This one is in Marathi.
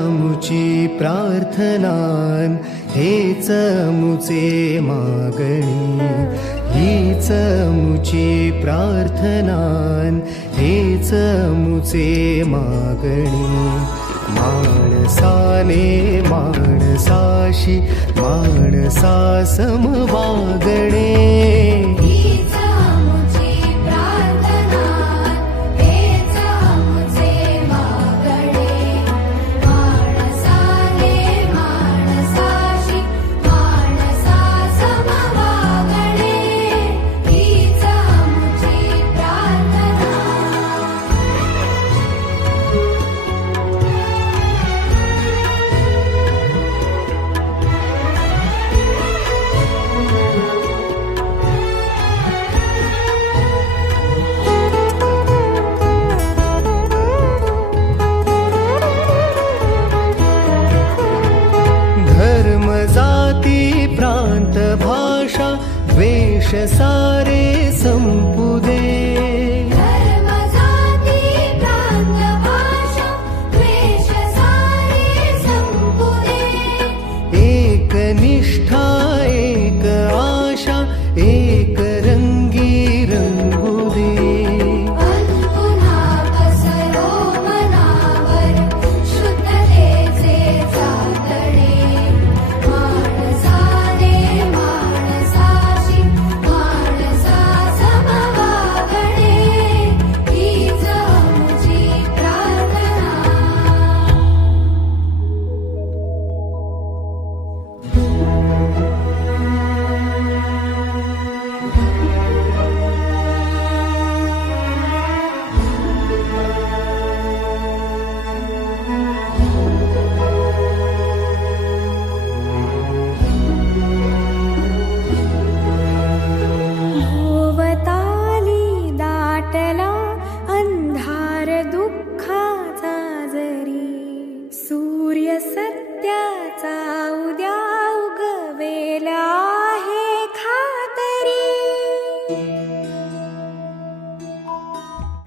मुची प्रार्थनान, हेच मुचे मागणी. हीच मुची प्रार्थनान, हेच मुचे मागणी. माणसाने माणसाशी माणसा सम वागणे. प्रांत भाषा द्वेष सारे संपू दे. धर्म जाती प्रांत भाषा द्वेष सारे संपू दे. एक निष्ठा एक आशा एक रंगी रंगू दे. पुन्हा पसरो मनावर शुद्धतेचे चांदणे. अंधार दुःखाचा जरी सूर्य सत्याचा उद्या